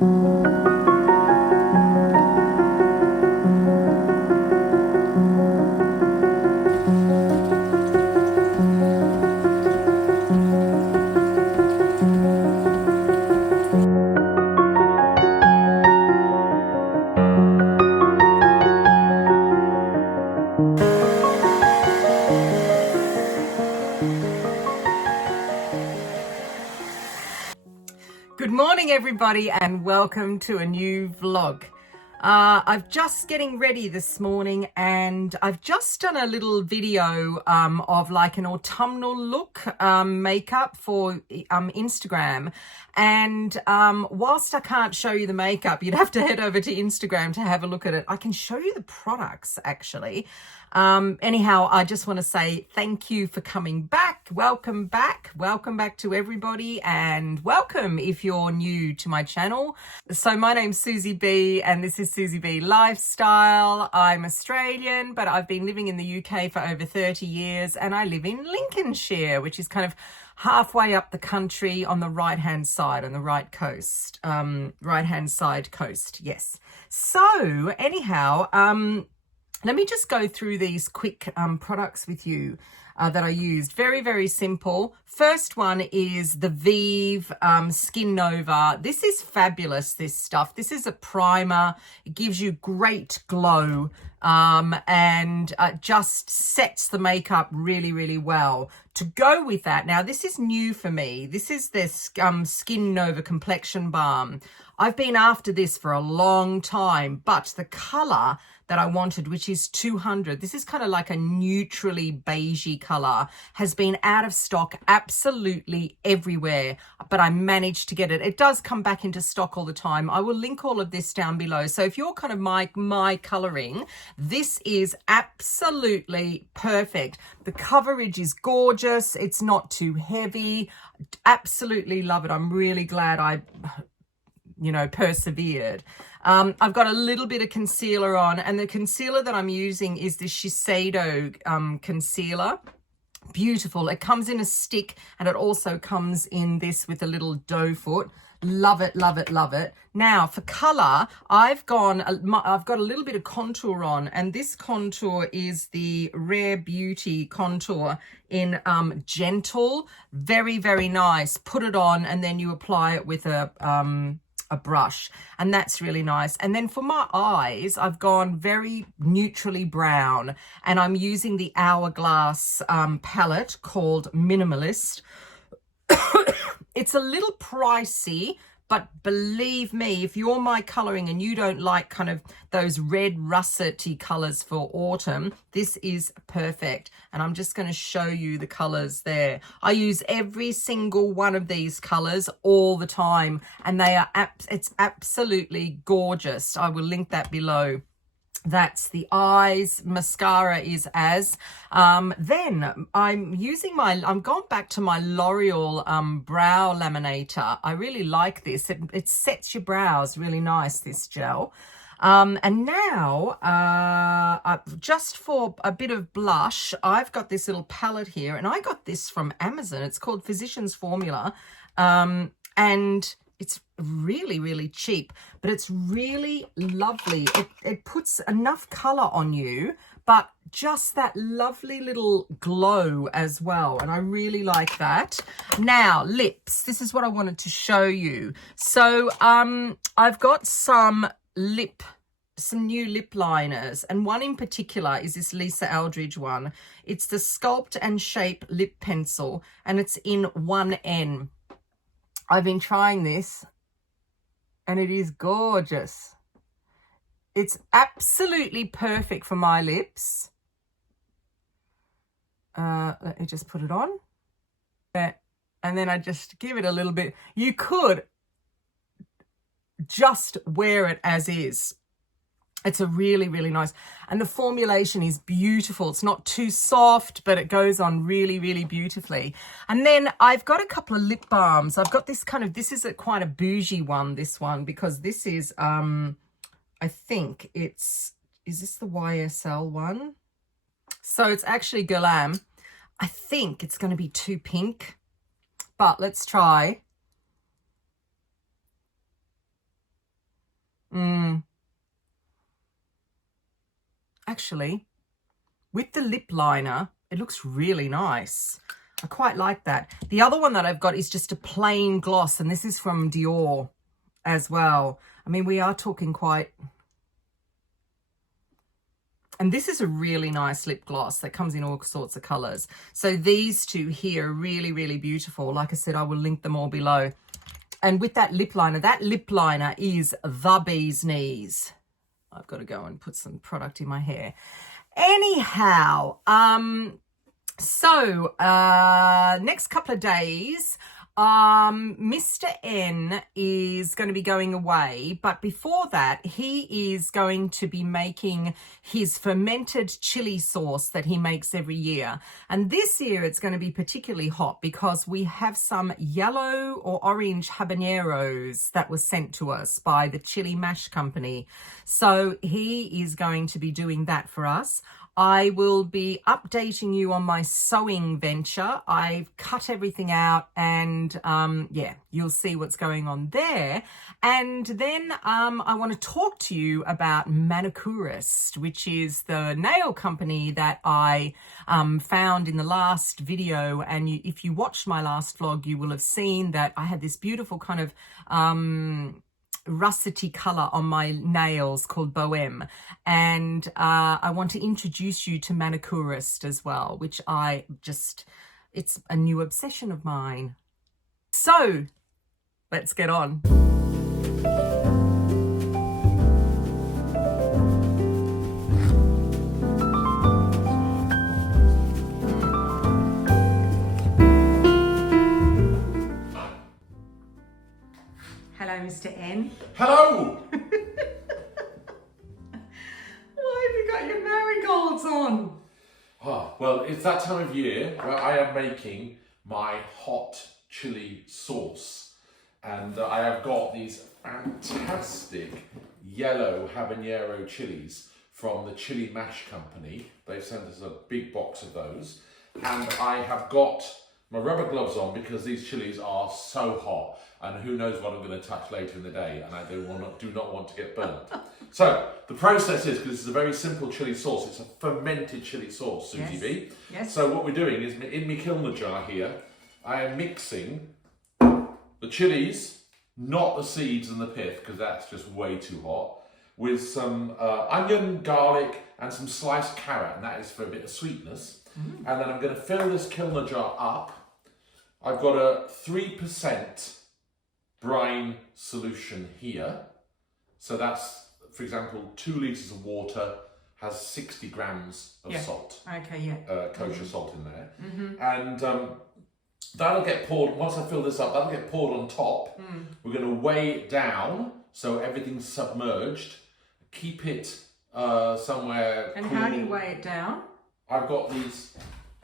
Good morning, everybody, and welcome to a new vlog. I'm just getting ready this morning, and I've just done a little video of like an autumnal look makeup for Instagram. And whilst I can't show you the makeup, you'd have to head over to Instagram to have a look at it. I can show you the products actually. Anyhow, I just want to say thank you for coming back. Welcome back to everybody, and welcome if you're new to my channel. So my name's Susie B, and this is Susie B Lifestyle. I'm Australian, but I've been living in the UK for over 30 years, and I live in Lincolnshire, which is kind of halfway up the country on the right-hand side, on the right coast, right-hand side coast, yes. So anyhow, let me just go through these quick products with you that I used. Very, very simple. First one is the Vieve Skin Nova. This is fabulous, this stuff. This is a primer. It gives you great glow and just sets the makeup really, really well. To go with that, now this is new for me. This is this Skin Nova Complexion Balm. I've been after this for a long time, but the color that I wanted, which is 200, this is kind of like a neutrally beigey color, has been out of stock absolutely everywhere, but I managed to get it. It does come back into stock all the time. I will link all of this down below. So if you're kind of my coloring, this is absolutely perfect. The coverage is gorgeous. It's not too heavy. Absolutely love it. I'm really glad I persevered. I've got a little bit of concealer on, and the concealer that I'm using is the Shiseido concealer. Beautiful. It comes in a stick, and it also comes in this with a little doe foot. Love it, love it, love it. Now for color, I've got a little bit of contour on, and this contour is the Rare Beauty contour in Gentle. Very, very nice. Put it on, and then you apply it with a brush, and that's really nice. And then for my eyes, I've gone very neutrally brown, and I'm using the Hourglass palette called Minimalist. It's a little pricey, but believe me, if you're my coloring and you don't like kind of those red russety colors for autumn, this is perfect. And I'm just going to show you the colors there. I use every single one of these colors all the time, and they are it's absolutely gorgeous. I will link that below. That's the eyes. Mascara is as. Then I'm gone back to my L'Oreal brow laminator. I really like this. It sets your brows really nice, this gel. And now, just for a bit of blush, I've got this little palette here, and I got this from Amazon. It's called Physicians Formula. And it's really, really cheap, but it's really lovely. It puts enough color on you, but just that lovely little glow as well. And I really like that. Now, lips. This is what I wanted to show you. So I've got some new lip liners, and one in particular is this Lisa Eldridge one. It's the Sculpt and Shape Lip Pencil, and it's in 1N. I've been trying this, and it is gorgeous. It's absolutely perfect for my lips. Let me just put it on. And then I just give it a little bit. You could just wear it as is. It's a really, really nice, and the formulation is beautiful. It's not too soft, but it goes on really, really beautifully. And then I've got a couple of lip balms. I've got this this is quite a bougie one, this one, because this is, I think is this the YSL one? So it's actually Glam. I think it's going to be too pink, but let's try. actually, with the lip liner, it looks really nice. I quite like that. The other one that I've got is just a plain gloss, and this is from Dior as well. I mean, we are talking quite... And this is a really nice lip gloss that comes in all sorts of colours. So these two here are really, really beautiful. Like I said, I will link them all below. And with that lip liner is the bee's knees. I've got to go and put some product in my hair. Anyhow, so next couple of days, Mr. N is going to be going away, but before that, he is going to be making his fermented chili sauce that he makes every year. And this year it's going to be particularly hot because we have some yellow or orange habaneros that were sent to us by the Chilli Mash Company. So he is going to be doing that for us. I will be updating you on my sewing venture. I've cut everything out and yeah, you'll see what's going on there. And then I want to talk to you about Manicurist, which is the nail company that I found in the last video. And if you watched my last vlog, you will have seen that I had this beautiful kind of russety color on my nails called Bohème, and I want to introduce you to Manicurist as well, which it's a new obsession of mine. So let's get on. Hello, Mr. N. Hello! Why have you got your marigolds on? Oh, well, it's that time of year where I am making my hot chili sauce. And I have got these fantastic yellow habanero chilies from the Chilli Mash Company. They've sent us a big box of those. And I have got my rubber gloves on because these chilies are so hot. And who knows what I'm going to touch later in the day, and I do not want to get burned. So the process is, because this is a very simple chili sauce, it's a fermented chili sauce, Susie B. Yes. So what we're doing is, in my kilner jar here, I am mixing the chilies, not the seeds and the pith, because that's just way too hot, with some onion, garlic, and some sliced carrot, and that is for a bit of sweetness. And then I'm going to fill this kilner jar up. I've got a 3% brine solution here. So that's, for example, 2 litres of water has 60 grams of salt. Okay, yeah. Kosher salt in there. And that'll get poured, once I fill this up, that'll get poured on top. We're going to weigh it down so everything's submerged. Keep it somewhere And cool. how do you weigh it down? I've got these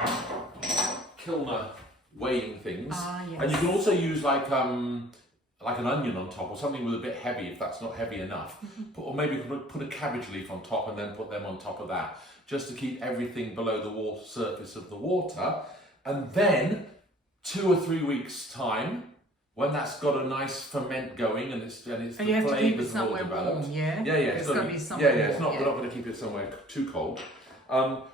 kilner weighing things. Yes. And you can also use like an onion on top, or something with a bit heavy if that's not heavy enough. Or maybe you can put a cabbage leaf on top and then put them on top of that, just to keep everything below the surface of the water. And then 2 or 3 weeks time, when that's got a nice ferment going and the flavours have all developed. It's got to be somewhere warm. It's not, we're not going to keep it somewhere too cold.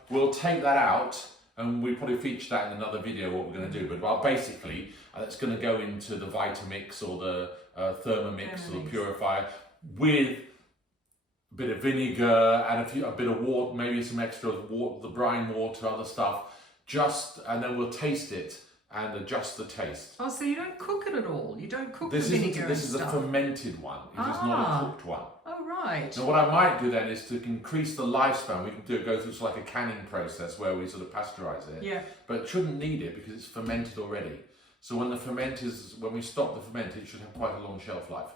We'll take that out, and we probably feature that in another video what we're going to do. But basically, it's going to go into the Vitamix or the Thermomix or the purifier with a bit of vinegar and a bit of water, maybe some extra water, the brine water, other stuff. And then we'll taste it and adjust the taste. Oh, so you don't cook it at all? You don't cook this the vinegar This is a fermented one. It is not a cooked one. Oh, right. Now, what I might do then is to increase the lifespan. We can go through like a canning process where we sort of pasteurize it. Yeah. But it shouldn't need it because it's fermented already. So when we stop the ferment, it should have quite a long shelf life.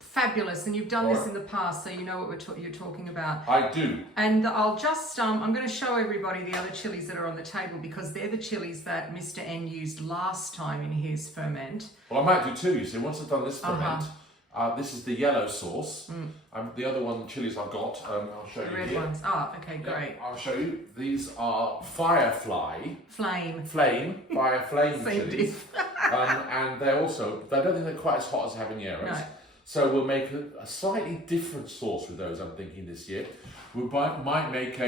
Fabulous, and you've done this in the past, so you know what you're talking about. I do. And I'll just, I'm going to show everybody the other chilies that are on the table, because they're the chilies that Mr. N used last time in his ferment. Well, I might do too, you see. Once I've done this ferment, this is the yellow sauce. The other one, chilies I've got, I'll show you red here. ones. Okay, great. I'll show you. These are Flame chilies. And they're also, I don't think they're quite as hot as habaneros. No. So we'll make a slightly different sauce with those, I'm thinking, this year. We might make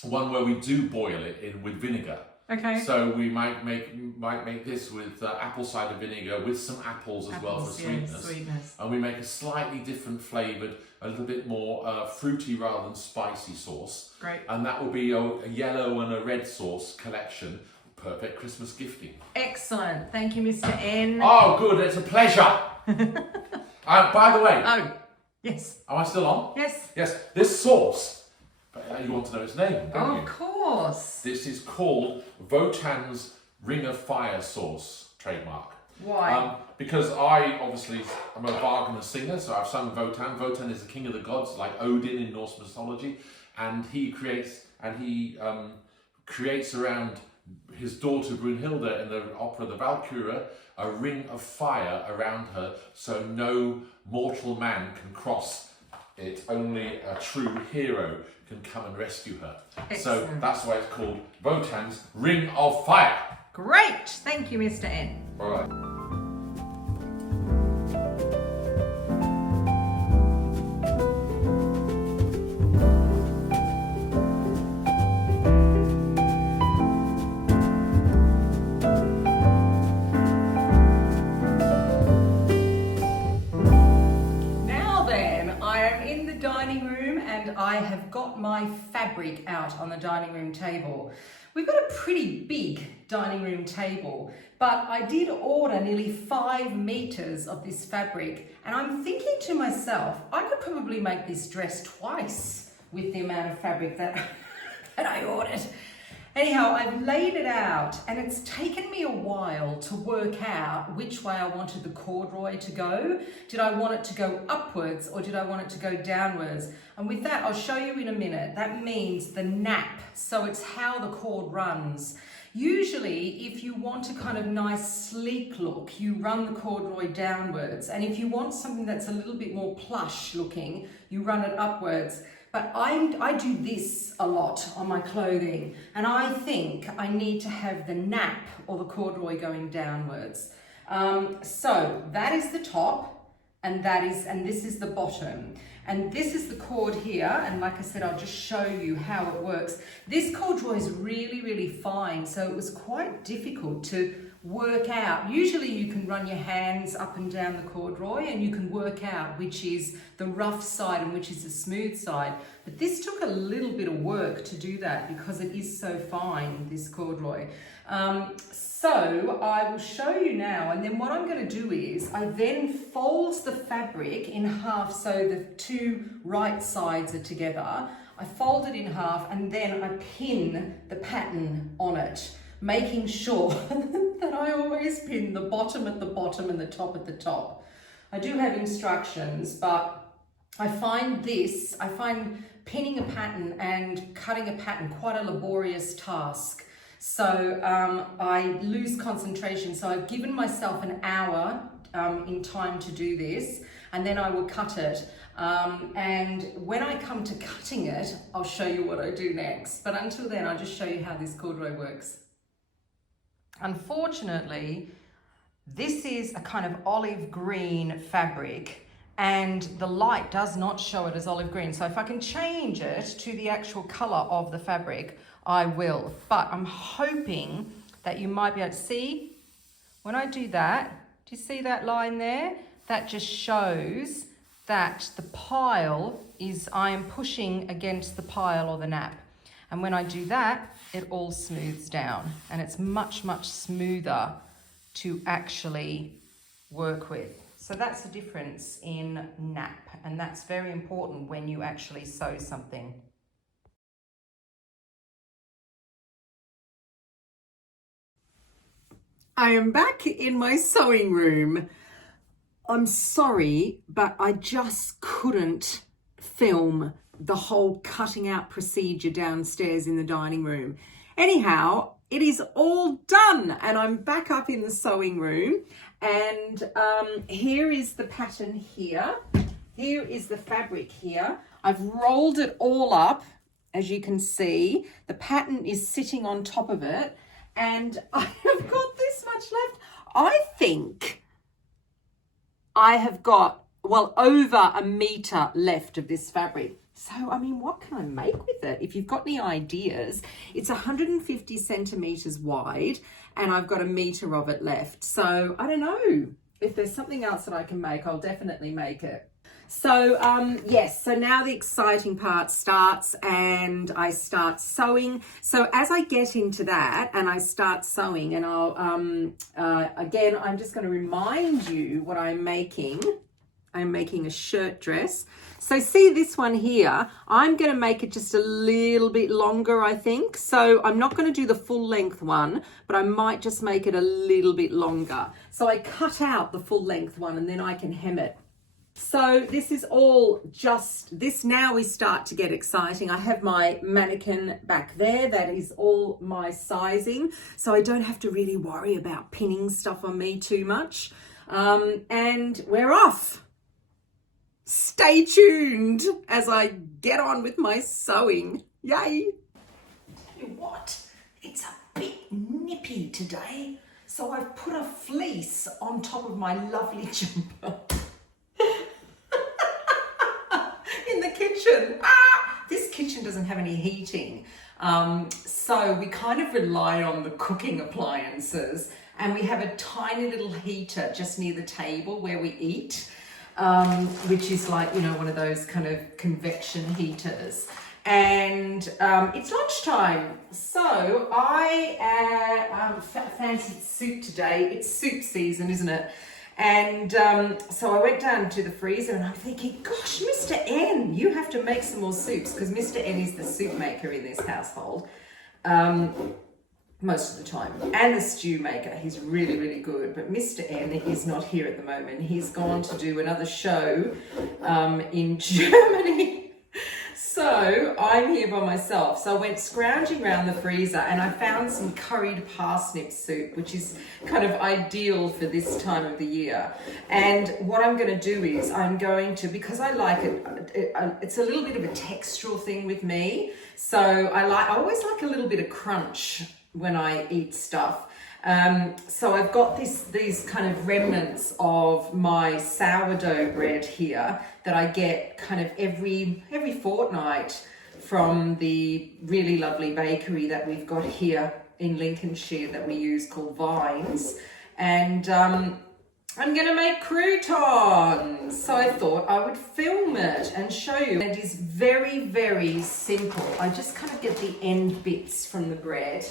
one where we do boil it in with vinegar. Okay. So we might make this with apple cider vinegar with some apples as well for sweetness. And we make a slightly different flavoured, a little bit more fruity rather than spicy sauce. Great. And that will be a yellow and a red sauce collection. Perfect Christmas gifting. Excellent. Thank you, Mr. N. Oh, good. It's a pleasure. By the way. Oh, yes. Am I still on? Yes. Yes. This sauce, you want to know its name, don't you? Of course. This is called Votan's Ring of Fire sauce, trademark. Why? Because I obviously am a Wagner singer, so I've sung Wotan. Wotan is the king of the gods, like Odin in Norse mythology, and he creates around his daughter Brunhilde in the opera The Valkyrie a ring of fire around her, so no mortal man can cross it. Only a true hero can come and rescue her. Excellent. So that's why it's called Wotan's Ring of Fire. Great. Thank you, Mr. N. All right. I have got my fabric out on the dining room table. We've got a pretty big dining room table, but I did order nearly 5 meters of this fabric, and I'm thinking to myself, I could probably make this dress twice with the amount of fabric that I ordered. Anyhow, I've laid it out, and it's taken me a while to work out which way I wanted the corduroy to go. Did I want it to go upwards or did I want it to go downwards? And with that, I'll show you in a minute. That means the nap, so it's how the cord runs. Usually, if you want a kind of nice sleek look, you run the corduroy downwards. And if you want something that's a little bit more plush looking, you run it upwards. But I do this a lot on my clothing, and I think I need to have the nap or the corduroy going downwards. So that is the top, and this is the bottom. And this is the cord here, and like I said, I'll just show you how it works. This corduroy is really, really fine, so it was quite difficult to work out. Usually you can run your hands up and down the corduroy and you can work out which is the rough side and which is the smooth side. But this took a little bit of work to do that because it is so fine, this corduroy. So I will show you now, and then what I'm going to do is I then fold the fabric in half so the 2 right sides are together. I fold it in half and then I pin the pattern on it, making sure that I always pin the bottom at the bottom and the top at the top. I do have instructions, but I find pinning a pattern and cutting a pattern quite a laborious task. So I lose concentration. So I've given myself an hour in time to do this, and then I will cut it. And when I come to cutting it, I'll show you what I do next. But until then, I'll just show you how this corduroy works. Unfortunately, this is a kind of olive green fabric, and the light does not show it as olive green. So if I can change it to the actual color of the fabric, I will. But I'm hoping that you might be able to see when I do that. Do you see that line there? That just shows that the pile is, I am pushing against the pile or the nap. And when I do that, it all smooths down, and it's much, much smoother to actually work with. So that's the difference in nap, and that's very important when you actually sew something. I am back in my sewing room. I'm sorry, but I just couldn't film the whole cutting out procedure downstairs in the dining room. Anyhow, it is all done, and I'm back up in the sewing room, and here is the pattern here. Here is the fabric here. I've rolled it all up, as you can see. The pattern is sitting on top of it, and I have got this much left. I think I have got, well, over a metre left of this fabric. So, I mean, what can I make with it? If you've got any ideas, it's 150 centimetres wide and I've got a metre of it left. So, I don't know. If there's something else that I can make, I'll definitely make it. So, yes, so now the exciting part starts and I start sewing. So as I get into that and I start sewing, and I'll, again, I'm just going to remind you what I'm making. I'm making a shirt dress. So see this one here, I'm going to make it just a little bit longer, I think. So I'm not going to do the full length one, but I might just make it a little bit longer. So I cut out the full length one and then I can hem it. So this is all just, this now we start to get exciting. I have my mannequin back there. That is all my sizing. So I don't have to really worry about pinning stuff on me too much. And we're off. Stay tuned as I get on with my sewing. Yay! What? It's a bit nippy today, so I've put a fleece on top of my lovely jumper. In the kitchen. This kitchen doesn't have any heating, so we kind of rely on the cooking appliances, and we have a tiny little heater just near the table where we eat. Which is like, you know, one of those kind of convection heaters. And it's lunchtime. So I fancied soup today. It's soup season, isn't it? And so I went down to the freezer and I'm thinking, gosh, Mr. N, you have to make some more soups, because Mr. N is the soup maker in this household. Most of the time, and the stew maker. He's really, really good, but Mr. N is not here at the moment. He's gone to do another show in Germany. So I'm here by myself. So I went scrounging around the freezer and I found some curried parsnip soup, which is kind of ideal for this time of the year. And what I'm going to do is I'm going to, because I like it, it's a little bit of a textural thing with me. So I always like a little bit of crunch when I eat stuff. So I've got these kind of remnants of my sourdough bread here that I get kind of every fortnight from the really lovely bakery that we've got here in Lincolnshire that we use, called Vines. And I'm gonna make croutons. So I thought I would film it and show you. It is very, very simple. I just kind of get the end bits from the bread,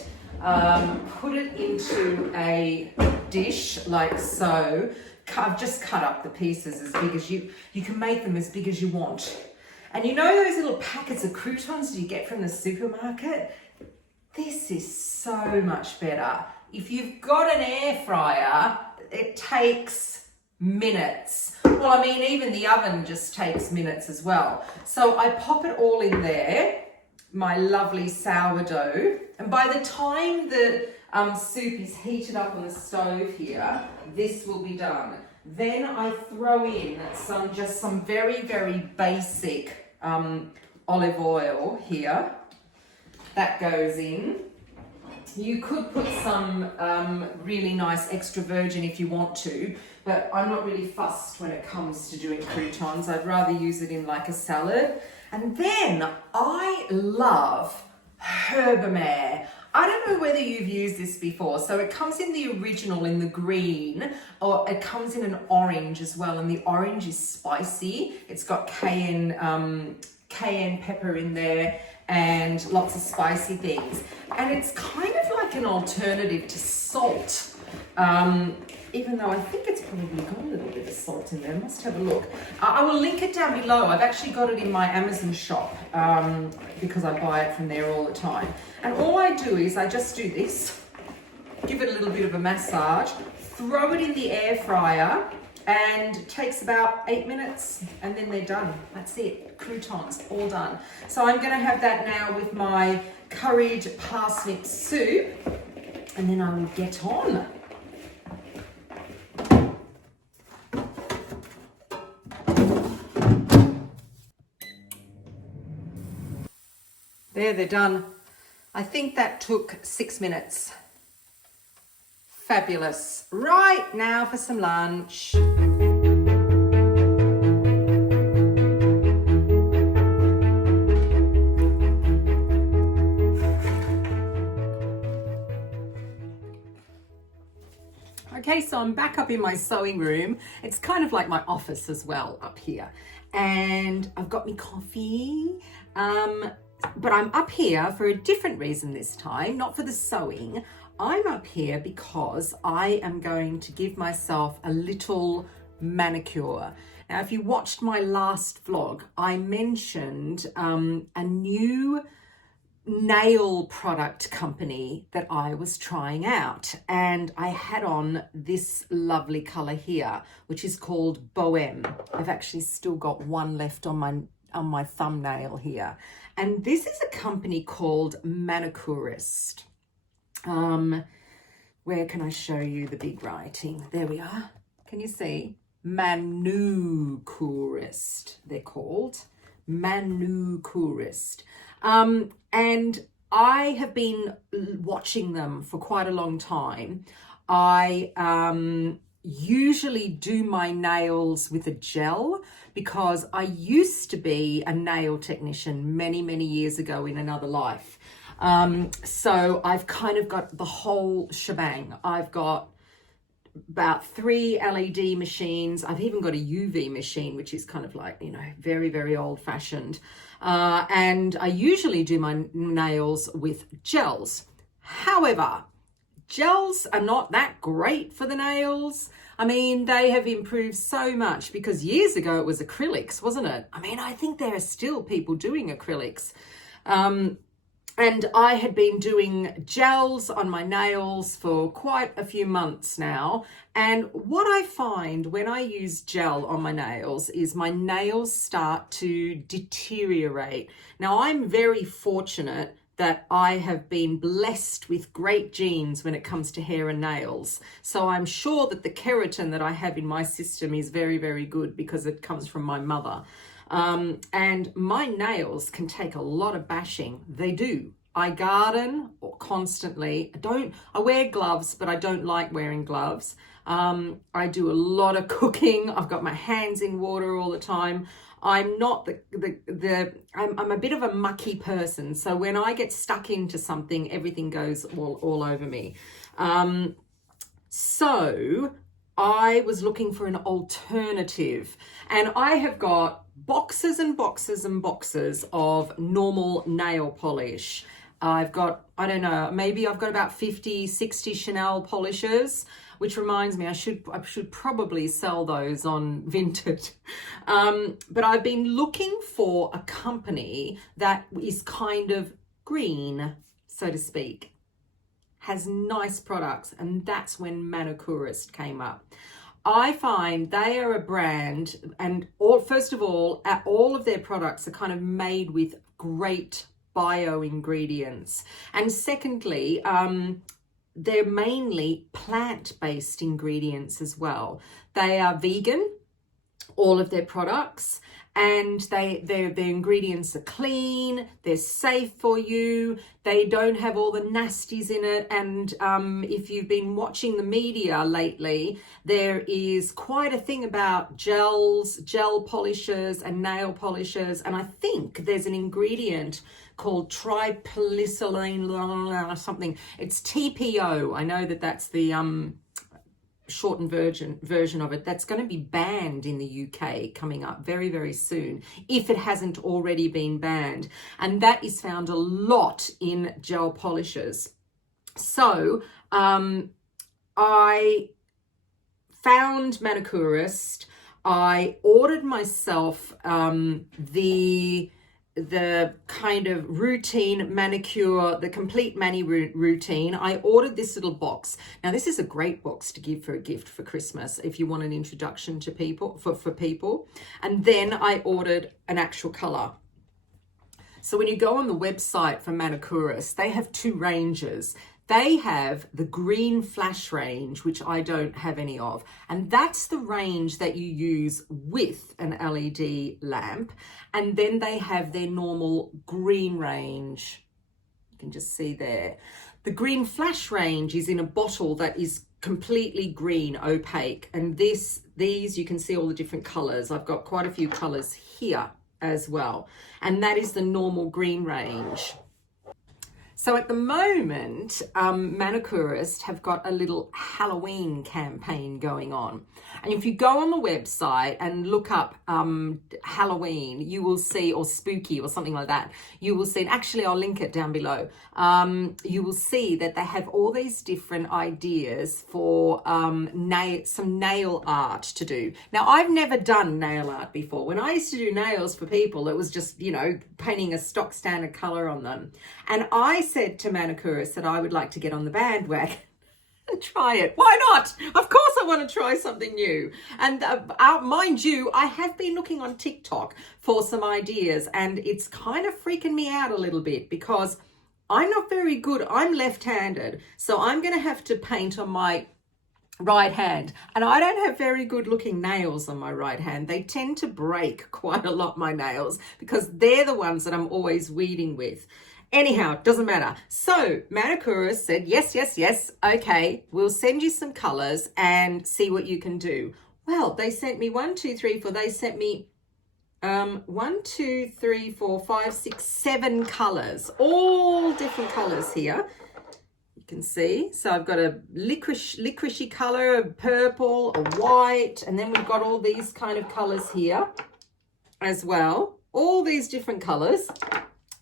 put it into a dish like so. I've just cut up the pieces as big as you can make them as big as you want. And you know those little packets of croutons you get from the supermarket? This is so much better. If you've got an air fryer, it takes minutes. Well, I mean, even the oven just takes minutes as well. So I pop it all in there, my lovely sourdough. And by the time the soup is heated up on the stove here, this will be done. Then I throw in some very, very basic olive oil here. That goes in. You could put some really nice extra virgin if you want to, but I'm not really fussed when it comes to doing croutons. I'd rather use it in like a salad. And then I love Hourglass. I don't know whether you've used this before. So it comes in the original in the green, or it comes in an orange as well. And the orange is spicy. It's got cayenne pepper in there and lots of spicy things. And it's kind of like an alternative to salt. Even though I think it's probably got a little bit of salt in there. I must have a look. I will link it down below. I've actually got it in my Amazon shop because I buy it from there all the time. And all I do is I just do this, give it a little bit of a massage, throw it in the air fryer, and it takes about 8 minutes, and then they're done. That's it. Croutons, all done. So I'm going to have that now with my curried parsnip soup, and then I will get on. There, they're done. I think that took 6 minutes. Fabulous. Right, now for some lunch. I'm back up in my sewing room. It's kind of like my office as well up here. And I've got me coffee. But I'm up here for a different reason this time, not for the sewing. I'm up here because I am going to give myself a little manicure. Now, if you watched my last vlog, I mentioned a new nail product company that I was trying out, and I had on this lovely color here, which is called Bohème. I've actually still got one left on my thumbnail here, and this is a company called Manicurist. Where can I show you the big writing? There we are. Can you see? Manucurist, they're called. Manucurist. And I have been watching them for quite a long time. I usually do my nails with a gel because I used to be a nail technician many, many years ago in another life. So I've kind of got the whole shebang. I've got about 3 LED machines. I've even got a UV machine, which is kind of like, you know, very, very old fashioned. And I usually do my nails with gels. However, gels are not that great for the nails. I mean, they have improved so much because years ago it was acrylics, wasn't it? I mean, I think there are still people doing acrylics. And I had been doing gels on my nails for quite a few months now. And what I find when I use gel on my nails is my nails start to deteriorate. Now, I'm very fortunate that I have been blessed with great genes when it comes to hair and nails. So I'm sure that the keratin that I have in my system is very, very good because it comes from my mother. And my nails can take a lot of bashing. They do. I garden constantly. I wear gloves, but I don't like wearing gloves. I do a lot of cooking. I've got my hands in water all the time. I'm not I'm a bit of a mucky person. So when I get stuck into something, everything goes all over me. So I was looking for an alternative, and I have got boxes and boxes and boxes of normal nail polish. I've got, I don't know, maybe I've got about 50, 60 Chanel polishes, which reminds me I should probably sell those on Vinted. But I've been looking for a company that is kind of green, so to speak, has nice products, and that's when Manicurist came up. I find they are a brand, and first of all of their products are kind of made with great bio ingredients. And secondly, they're mainly plant-based ingredients as well. They are vegan, all of their products, and their ingredients are clean, they're safe for you, they don't have all the nasties in it. And if you've been watching the media lately, there is quite a thing about gels, gel polishers and nail polishers, and I think there's an ingredient called triplycylene or something. It's TPO. I know that's the shortened version of it. That's going to be banned in the UK coming up very, very soon, if it hasn't already been banned. And that is found a lot in gel polishes. So I found Manicurist. I ordered myself the kind of routine manicure, the complete mani routine. I ordered this little box. Now, this is a great box to give for a gift for Christmas if you want an introduction to people, for people. And then I ordered an actual color. So when you go on the website for Manicurist, they have 2 ranges. They have the green flash range, which I don't have any of. And that's the range that you use with an LED lamp. And then they have their normal green range. You can just see there. The green flash range is in a bottle that is completely green, opaque. And these, you can see all the different colors. I've got quite a few colors here as well. And that is the normal green range. So at the moment, Manicurist have got a little Halloween campaign going on. And if you go on the website and look up Halloween, you will see, or spooky or something like that, you will see, and actually I'll link it down below, you will see that they have all these different ideas for some nail art to do. Now, I've never done nail art before. When I used to do nails for people, it was just, you know, painting a stock standard color on them. And I said to Manicurist that I would like to get on the bandwagon and try it. Why not? Of course I want to try something new. And mind you, I have been looking on TikTok for some ideas, and it's kind of freaking me out a little bit because I'm not very good. I'm left-handed, so I'm going to have to paint on my right hand, and I don't have very good looking nails on my right hand. They tend to break quite a lot, my nails, because they're the ones that I'm always weeding with. Anyhow, doesn't matter. So Manicurist said, yes, okay, we'll send you some colors and see what you can do. Well, they sent me 1, 2, 3, 4. They sent me 1, 2, 3, 4, 5, 6, 7 colors, all different colors here. You can see. So I've got a licoricey color, a purple, a white, and then we've got all these kind of colors here as well. All these different colors.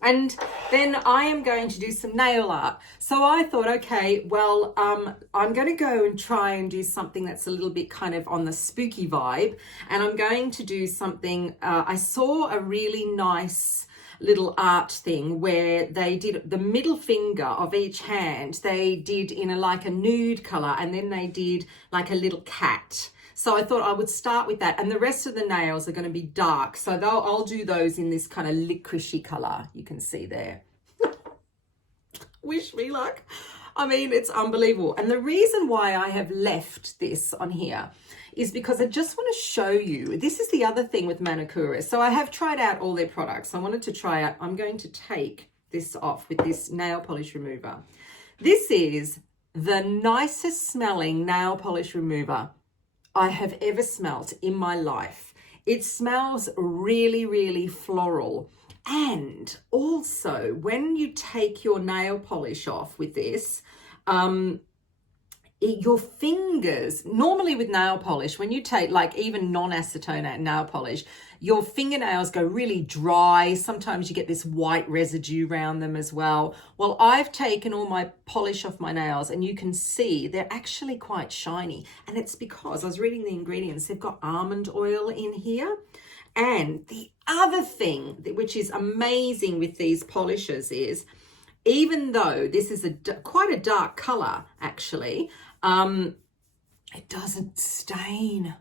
And then I am going to do some nail art. So I thought, okay, well, I'm going to go and try and do something that's a little bit kind of on the spooky vibe. And I'm going to do something, I saw a really nice little art thing where they did the middle finger of each hand. They did in like a nude color, and then they did like a little cat. So I thought I would start with that, and the rest of the nails are going to be dark. So I'll do those in this kind of licoricey color. You can see there. Wish me luck. I mean, it's unbelievable. And the reason why I have left this on here is because I just want to show you. This is the other thing with Manicurist. So I have tried out all their products. I wanted to try out. I'm going to take this off with this nail polish remover. This is the nicest smelling nail polish remover I have ever smelt in my life. It smells really, really floral. And also, when you take your nail polish off with this, your fingers, normally with nail polish, when you take like even non-acetone nail polish, your fingernails go really dry. Sometimes you get this white residue around them as well. Well, I've taken all my polish off my nails, and you can see they're actually quite shiny. And it's because I was reading the ingredients. They've got almond oil in here. And the other thing, which is amazing with these polishes, is even though this is quite a dark color, actually, it doesn't stain,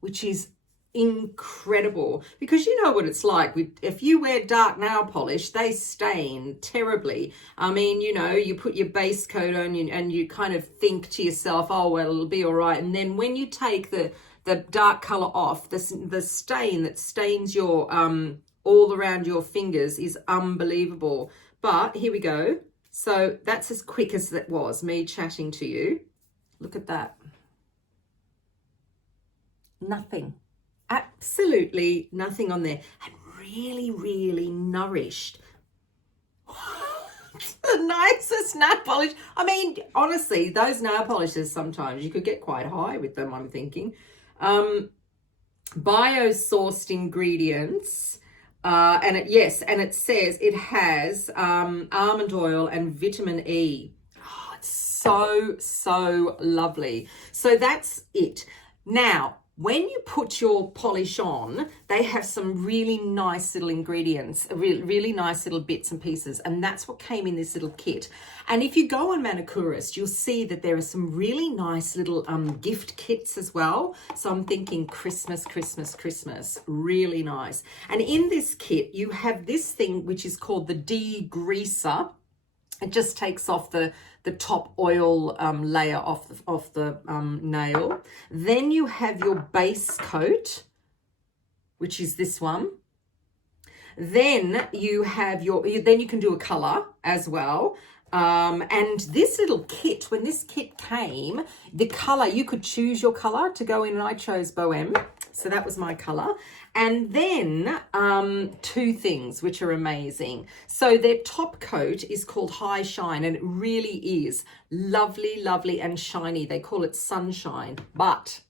which is incredible, because you know what it's like if you wear dark nail polish, they stain terribly. I mean, you know, you put your base coat on and you kind of think to yourself, oh well, it'll be all right, and then when you take the dark color off, the stain that stains your all around your fingers is unbelievable. But here we go. So that's as quick as that was me chatting to you. Look at that. Nothing. Absolutely nothing on there. And really, really nourished. The nicest nail polish. I mean, honestly, those nail polishes, sometimes you could get quite high with them, I'm thinking. Bio-sourced ingredients. And it says it has almond oil and vitamin E. Oh, it's so lovely. So that's it. Now, when you put your polish on, they have some really nice little ingredients, really nice little bits and pieces, and that's what came in this little kit. And if you go on Manicurist, you'll see that there are some really nice little gift kits as well. So I'm thinking Christmas, really nice. And in this kit, you have this thing which is called the degreaser. It just takes off the top oil layer off the nail. Then you have your base coat, which is this one. Then you have then you can do a color as well. And this little kit, when this kit came, the color, you could choose your color to go in, and I chose Bohème. So that was my color. And then two things which are amazing. So their top coat is called High Shine, and it really is lovely, lovely and shiny. They call it Sunshine. But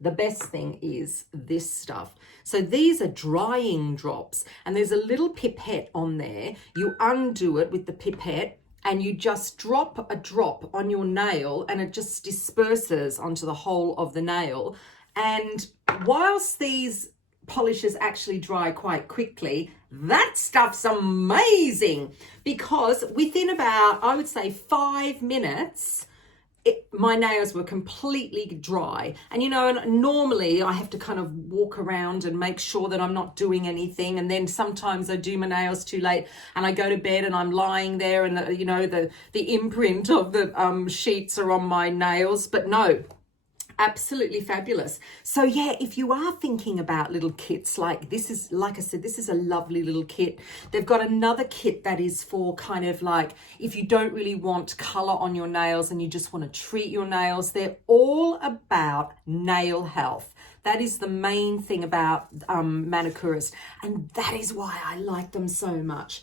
the best thing is this stuff. So these are drying drops, and there's a little pipette on there. You undo it with the pipette, and you just drop a drop on your nail, and it just disperses onto the whole of the nail. And whilst these polishes actually dry quite quickly, that stuff's amazing, because within about, I would say, 5 minutes, my nails were completely dry. And you know, normally I have to kind of walk around and make sure that I'm not doing anything, and then sometimes I do my nails too late and I go to bed and I'm lying there, and you know, the imprint of the sheets are on my nails. But no, absolutely fabulous. So yeah, if you are thinking about little kits like this, is like I said, this is a lovely little kit. They've got another kit that is for kind of like if you don't really want color on your nails and you just want to treat your nails. They're all about nail health. That is the main thing about Manicurist, and that is why I like them so much.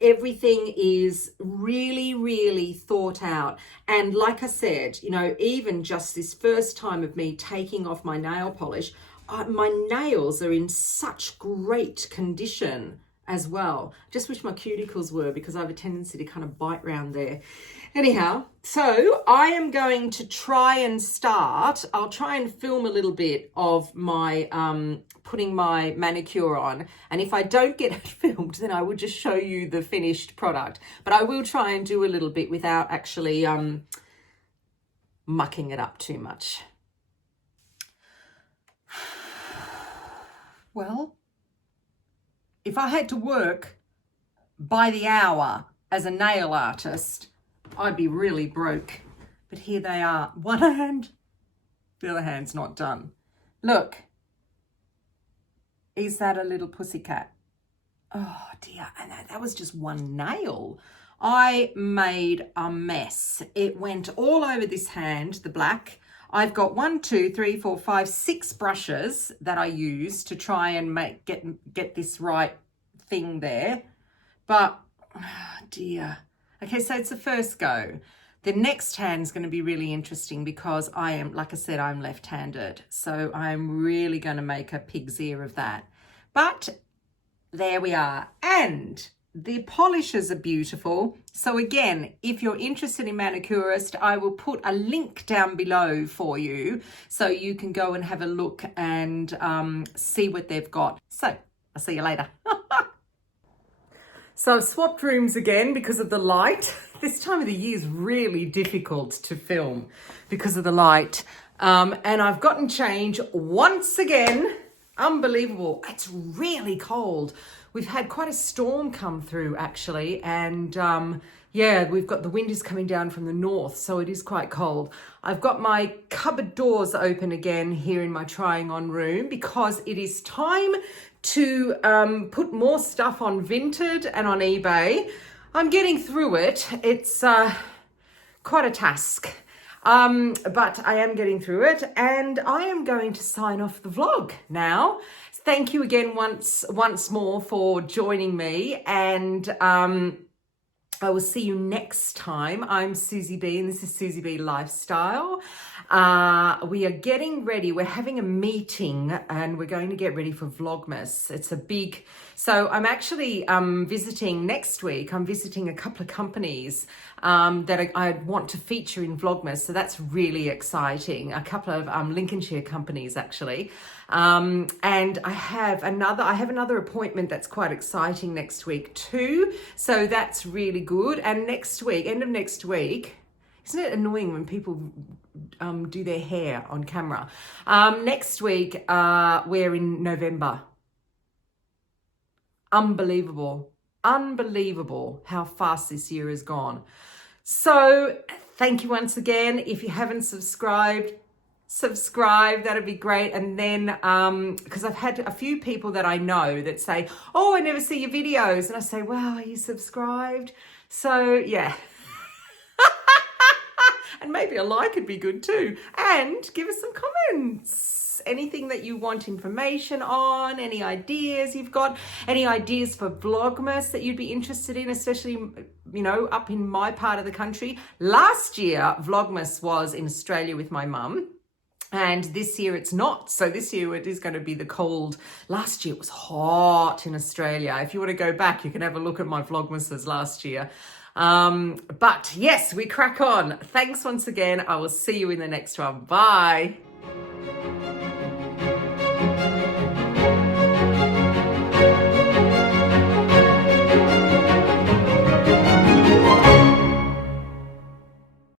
Everything is really, really thought out. And like I said, you know, even just this first time of me taking off my nail polish, my nails are in such great condition as well. Just wish my cuticles were, because I have a tendency to kind of bite round there. Anyhow, so I am going to try and start. I'll try and film a little bit of my putting my manicure on. And if I don't get it filmed, then I will just show you the finished product. But I will try and do a little bit without actually mucking it up too much. Well, if I had to work by the hour as a nail artist, I'd be really broke. But here they are. One hand, the other hand's not done. Look. Is that a little pussycat? Oh dear. And that was just one nail. I made a mess. It went all over this hand, the black. I've got 1, 2, 3, 4, 5, 6 brushes that I use to try and get this right thing there. But, oh dear. Okay, so it's the first go. The next hand's going to be really interesting, because I am, like I said, I'm left-handed. So I'm really going to make a pig's ear of that. But there we are. And the polishes are beautiful. So again, if you're interested in Manicurist, I will put a link down below for you, so you can go and have a look and see what they've got. So I'll see you later. So I've swapped rooms again because of the light. This time of the year is really difficult to film because of the light. And I've gotten change once again. Unbelievable. It's really cold. We've had quite a storm come through actually. And yeah, we've got the wind is coming down from the north, so it is quite cold. I've got my cupboard doors open again here in my trying on room, because it is time to put more stuff on Vinted and on eBay. I'm getting through it. It's quite a task, but I am getting through it, and I am going to sign off the vlog now. Thank you again once more for joining me, and I will see you next time. I'm Susie B, and this is Susie B Lifestyle. We are getting ready. We're having a meeting, and we're going to get ready for Vlogmas. It's a big, so I'm actually visiting next week. I'm visiting a couple of companies that I want to feature in Vlogmas. So that's really exciting. A couple of Lincolnshire companies actually. And I have another appointment that's quite exciting next week too. So that's really good. And next week, end of next week, isn't it annoying when people do their hair on camera? Next week, we're in November. Unbelievable how fast this year has gone. So thank you once again. If you haven't subscribed, subscribe, that'd be great. And then because I've had a few people that I know that say, oh, I never see your videos, and I say, well, are you subscribed? So yeah. And maybe a like would be good too. And give us some comments. Anything that you want information on, any ideas you've got, any ideas for Vlogmas that you'd be interested in, especially, you know, up in my part of the country. Last year, Vlogmas was in Australia with my mum. And this year it's not. So this year it is going to be the cold. Last year it was hot in Australia. If you want to go back, you can have a look at my Vlogmases last year. But yes, we crack on. Thanks once again. I will see you in the next one. Bye.